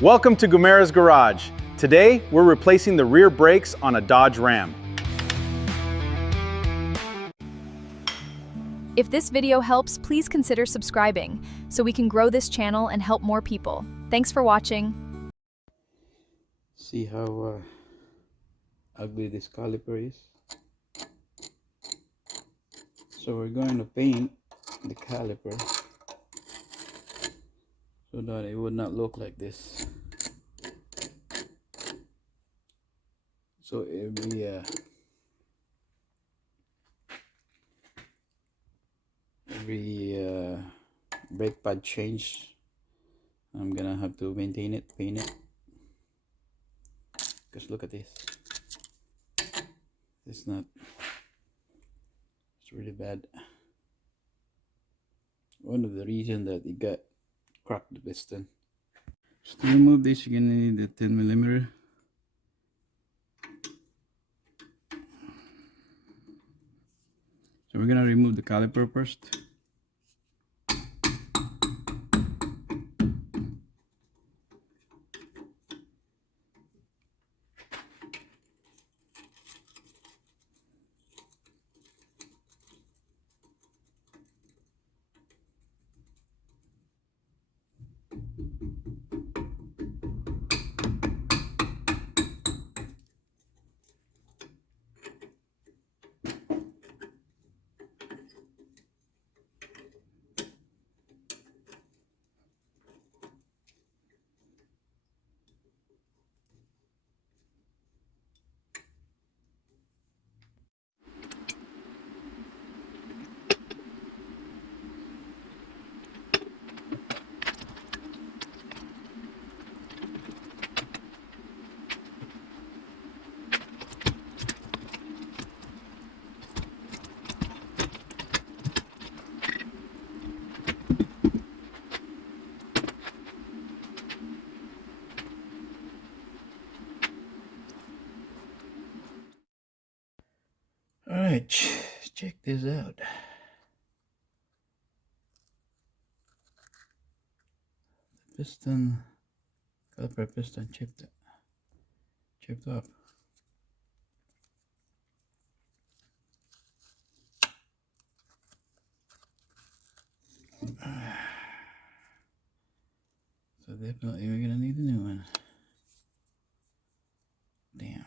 Welcome to Gomera's Garage. Today, we're replacing the rear brakes on a Dodge Ram. If this video helps, please consider subscribing so we can grow this channel and help more people. Thanks for watching. See how ugly this caliper is? So we're going to paint the caliper so that it would not look like this. So every brake pad change, I'm gonna have to maintain it, paint it. Because look at this. It's really bad. One of the reasons that it got cracked the piston. So to remove this, you're gonna need a 10mm. So we're gonna remove the caliper first. Alright, check this out. Piston, caliper piston chipped up. So definitely we're gonna need a new one. Damn.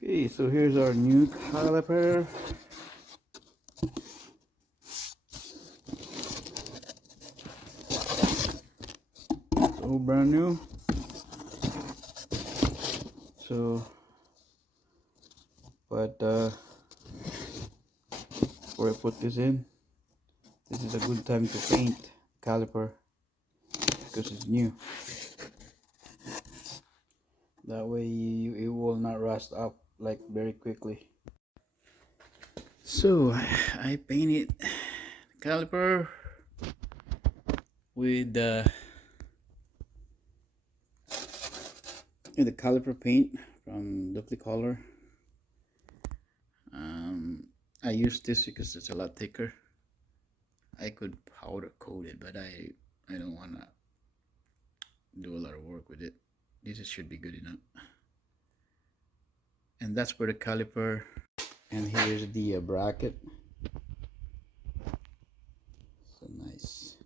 Okay, so here's our new caliper. It's all brand new. So, but before I put this in, this is a good time to paint caliper because it's new. That way it will not rust up like very quickly. So I painted caliper with the caliper paint from Duplicolor. I use this because it's a lot thicker. I could powder coat it, but I don't want to do a lot of work with it. This should be good enough. And that's for the caliper. And here's the bracket. So nice.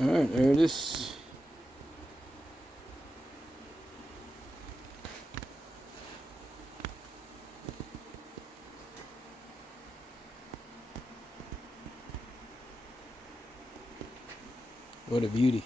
Alright, there it is. What a beauty.